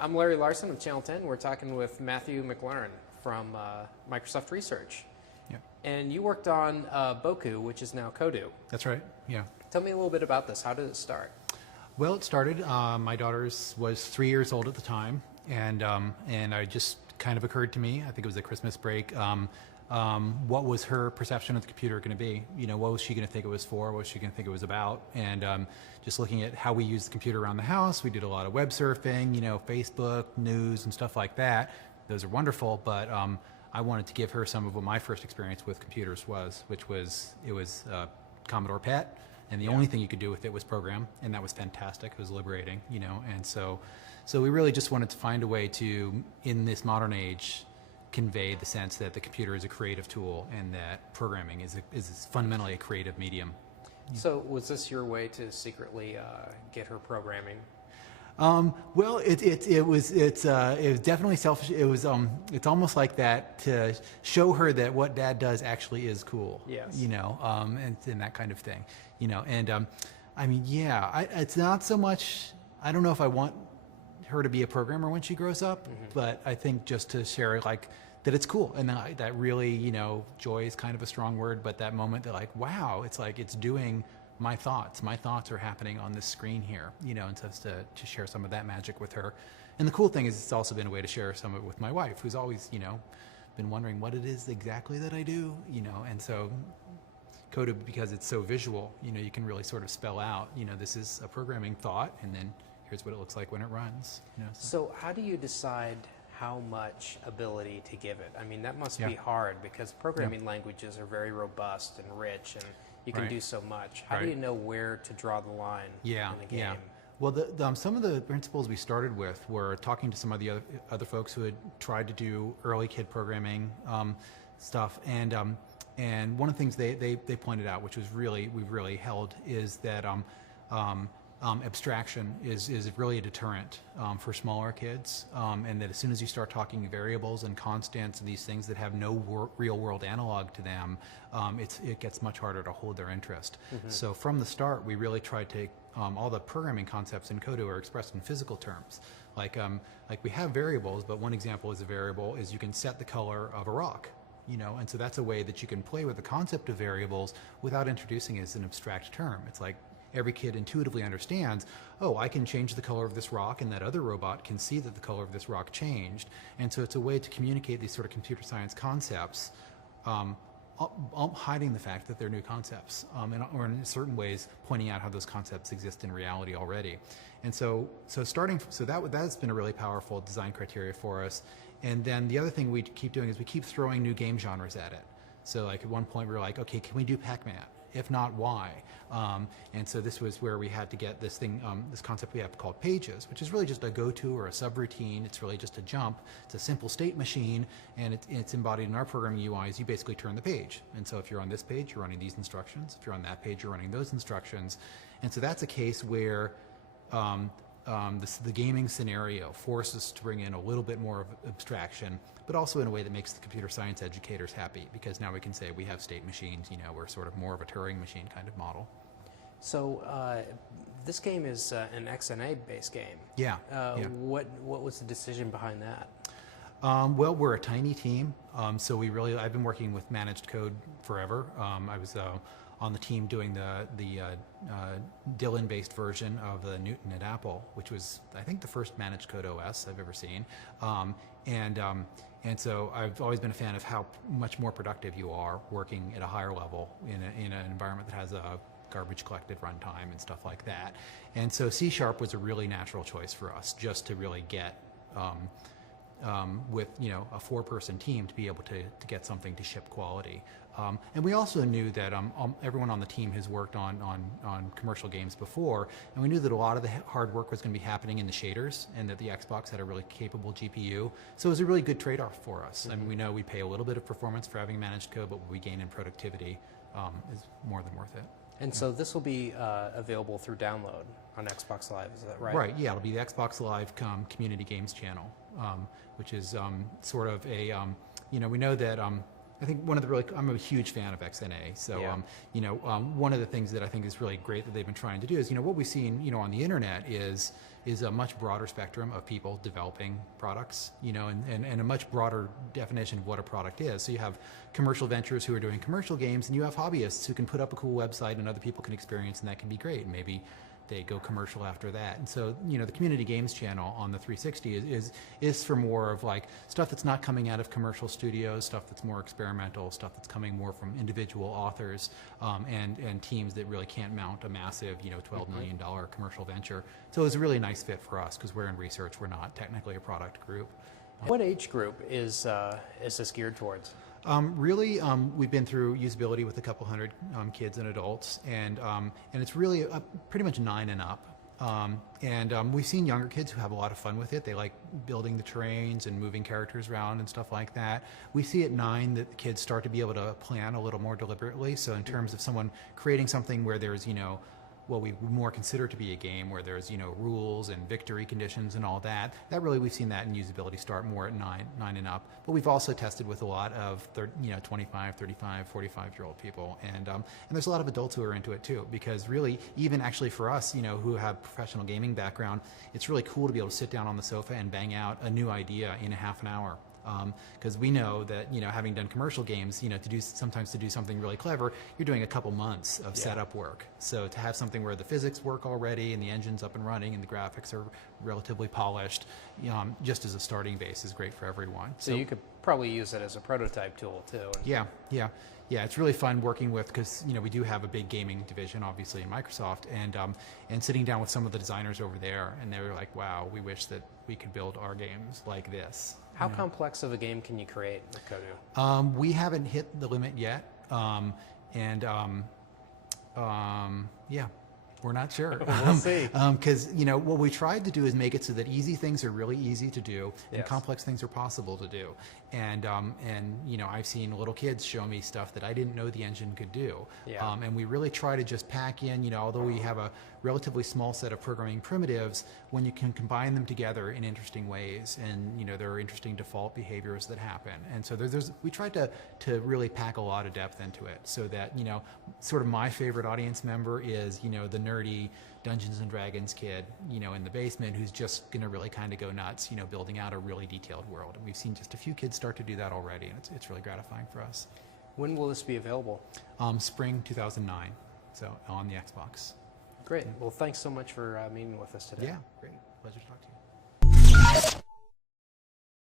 I'm Larry Larsen with Channel 10. We're talking with Matthew MacLaurin from Microsoft Research. Yeah. And you worked on Boku, which is now Kodu. That's right, yeah. Tell me a little bit about this. How did it start? Well, it started, my daughter was 3 years old at the time, and I just kind of occurred to me, I think it was a Christmas break, what was her perception of the computer going to be? You know, what was she going to think it was for? What was she going to think it was about? And just looking at how we use the computer around the house, we did a lot of web surfing, you know, Facebook, news, and stuff like that. Those are wonderful, but I wanted to give her some of what my first experience with computers was, which was, it was Commodore PET, and the only thing you could do with it was program, and that was fantastic. It was liberating, you know, and so we really just wanted to find a way to, in this modern age, convey the sense that the computer is a creative tool and that programming is fundamentally a creative medium. So was this your way to secretly get her programming? Well, it was definitely selfish. It's almost like that to show her that what Dad does actually is cool. Yes. You know, and that kind of thing. You know, and I mean, yeah, it's not so much. I don't know if I want her to be a programmer when she grows up, but I think just to share like that it's cool, and that really, you know, joy is kind of a strong word, but that moment that like, wow, it's like it's doing my thoughts are happening on this screen here, you know, and so to share some of that magic with her. And the cool thing is it's also been a way to share some of it with my wife, who's always, you know, been wondering what it is exactly that I do, you know. And so Kodu, because it's so visual, you know, you can really sort of spell out, you know, this is a programming thought, and then here's what it looks like when it runs. You know, so how do you decide how much ability to give it? I mean, that must be hard, because programming languages are very robust and rich, and you can do so much. How do you know where to draw the line in the game? Yeah. Well, some of the principles we started with were talking to some of the other folks who had tried to do early kid programming stuff, and one of the things they pointed out, which was we've really held, is that abstraction is really a deterrent for smaller kids, and that as soon as you start talking variables and constants and these things that have no real world analog to them, it gets much harder to hold their interest. So from the start, we really tried to all the programming concepts in Kodu are expressed in physical terms. Like we have variables, but one example is a variable is you can set the color of a rock. You know, and so that's a way that you can play with the concept of variables without introducing it as an abstract term. It's like every kid intuitively understands, oh, I can change the color of this rock, and that other robot can see that the color of this rock changed. And so it's a way to communicate these sort of computer science concepts, hiding the fact that they're new concepts, or in certain ways pointing out how those concepts exist in reality already. And so that's been a really powerful design criteria for us. And then the other thing we keep doing is we keep throwing new game genres at it. So like at one point we were like, okay, can we do Pac-Man? If not, why? And so this was where we had to get this thing, this concept we have called pages, which is really just a go-to or a subroutine. It's really just a jump. It's a simple state machine, and it's embodied in our programming UIs. You basically turn the page. And so if you're on this page, you're running these instructions. If you're on that page, you're running those instructions. And so that's a case where the gaming scenario forces us to bring in a little bit more of abstraction, but also in a way that makes the computer science educators happy, because now we can say we have state machines, you know, we're sort of more of a Turing machine kind of model. So this game is an XNA based game. Yeah. What was the decision behind that? Well, we're a tiny team, so I've been working with managed code forever. I was on the team doing the Dylan-based version of the Newton at Apple, which was, I think, the first managed code OS I've ever seen. And so I've always been a fan of how much more productive you are working at a higher level in an environment that has a garbage collected runtime and stuff like that. And so C# was a really natural choice for us, just to really get with, you know, a 4-person team to be able to get something to ship quality. And we also knew that everyone on the team has worked on commercial games before, and we knew that a lot of the hard work was going to be happening in the shaders, and that the Xbox had a really capable GPU. So it was a really good trade-off for us. I mean, we know we pay a little bit of performance for having managed code, but what we gain in productivity is more than worth it. And so this will be available through download on Xbox Live, is that right? Right, yeah, it'll be the Xbox Live Community Games channel, which is sort of a, you know, we know that I think I'm a huge fan of XNA. So, one of the things that I think is really great that they've been trying to do is, what we've seen, on the internet is a much broader spectrum of people developing products, and a much broader definition of what a product is. So you have commercial ventures who are doing commercial games, and you have hobbyists who can put up a cool website and other people can experience, and that can be great. And maybe they go commercial after that. And so, the community games channel on the 360 is for more of like stuff that's not coming out of commercial studios, stuff that's more experimental, stuff that's coming more from individual authors, and teams that really can't mount a massive, $12 million commercial venture. So it was a really nice fit for us because we're in research, we're not technically a product group. What age group is this geared towards? Really, we've been through usability with a couple hundred kids and adults, and it's really pretty much 9 and up. We've seen younger kids who have a lot of fun with it. They like building the terrains and moving characters around and stuff like that. We see at 9 that the kids start to be able to plan a little more deliberately. So in terms of someone creating something where there's, what we more consider to be a game, where there's rules and victory conditions and all that really we've seen that in usability start more at 9 and up. But we've also tested with a lot of 25, 35, 45-year-old people, and there's a lot of adults who are into it too, because really even actually for us who have professional gaming background, it's really cool to be able to sit down on the sofa and bang out a new idea in a half an hour. Because we know that having done commercial games, sometimes to do something really clever, you're doing a couple months of setup work. So to have something where the physics work already and the engine's up and running and the graphics are relatively polished, just as a starting base is great for everyone. So you could probably use it as a prototype tool too. Yeah. It's really fun working with, because we do have a big gaming division, obviously, in Microsoft, and sitting down with some of the designers over there, and they were like, "Wow, we wish that we could build our games like this." How complex of a game can you create with Kodu? We haven't hit the limit yet, we're not sure. We'll see. Because what we tried to do is make it so that easy things are really easy to do, and complex things are possible to do. And I've seen little kids show me stuff that I didn't know the engine could do. And we really try to just pack in, although we have a relatively small set of programming primitives, when you can combine them together in interesting ways, and there are interesting default behaviors that happen. And so we tried to really pack a lot of depth into it, so that sort of my favorite audience member is the nerdy Dungeons and Dragons kid in the basement who's just going to really kind of go nuts building out a really detailed world. And we've seen just a few kids start to do that already, and it's really gratifying for us. When will this be available? Spring 2009, so on the Xbox. Great. Well, thanks so much for meeting with us today. Yeah, great. Pleasure to talk to you.